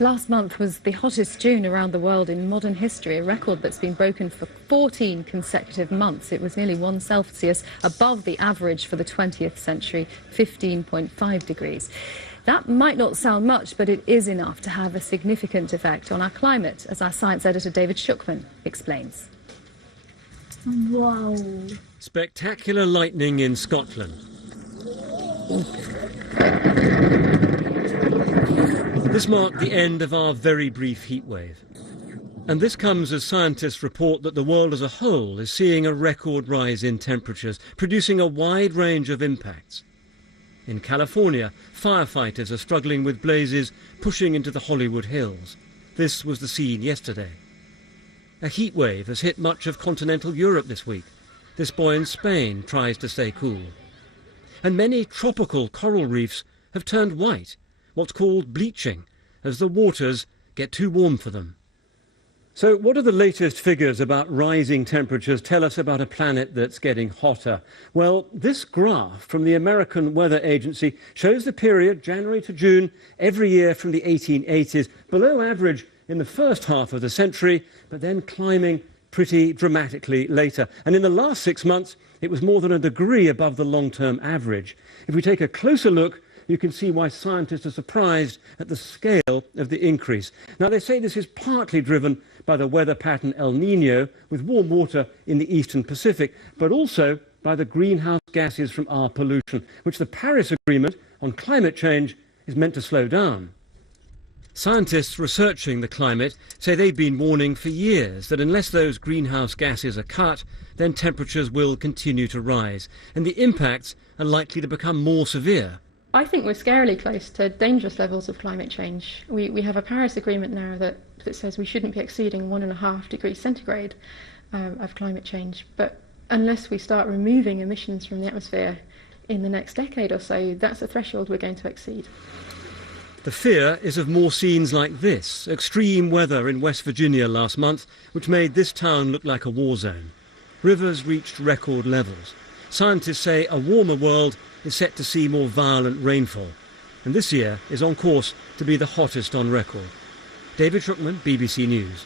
Last month was the hottest June around the world in modern history, a record that's been broken for 14 consecutive months. It was nearly 1 Celsius above the average for the 20th century, 15.5 degrees. That might not sound much, but it is enough to have a significant effect on our climate, as our science editor David Shukman explains. Wow. Spectacular lightning in Scotland. This marked the end of our very brief heatwave. And this comes as scientists report that the world as a whole is seeing a record rise in temperatures, producing a wide range of impacts. In California, firefighters are struggling with blazes pushing into the Hollywood Hills. This was the scene yesterday. A heatwave has hit much of continental Europe this week. This boy in Spain tries to stay cool. And many tropical coral reefs have turned white, what's called bleaching, as the waters get too warm for them. So what do the latest figures about rising temperatures tell us about a planet that's getting hotter? Well, this graph from the American Weather Agency shows the period January to June every year from the 1880s, below average in the first half of the century, but then climbing pretty dramatically later. And in the last 6 months, it was more than a degree above the long-term average. If we take a closer look, you can see why scientists are surprised at the scale of the increase. Now, they say this is partly driven by the weather pattern El Nino, with warm water in the eastern Pacific, but also by the greenhouse gases from our pollution, which the Paris Agreement on climate change is meant to slow down. Scientists researching the climate say they've been warning for years that unless those greenhouse gases are cut, then temperatures will continue to rise, and the impacts are likely to become more severe. I think we're scarily close to dangerous levels of climate change. We have a Paris Agreement now that says we shouldn't be exceeding 1.5 degrees centigrade of climate change. But unless we start removing emissions from the atmosphere in the next decade or so, that's a threshold we're going to exceed. The fear is of more scenes like this, extreme weather in West Virginia last month, which made this town look like a war zone. Rivers reached record levels. Scientists say a warmer world is set to see more violent rainfall, and this year is on course to be the hottest on record. David Shukman, BBC News.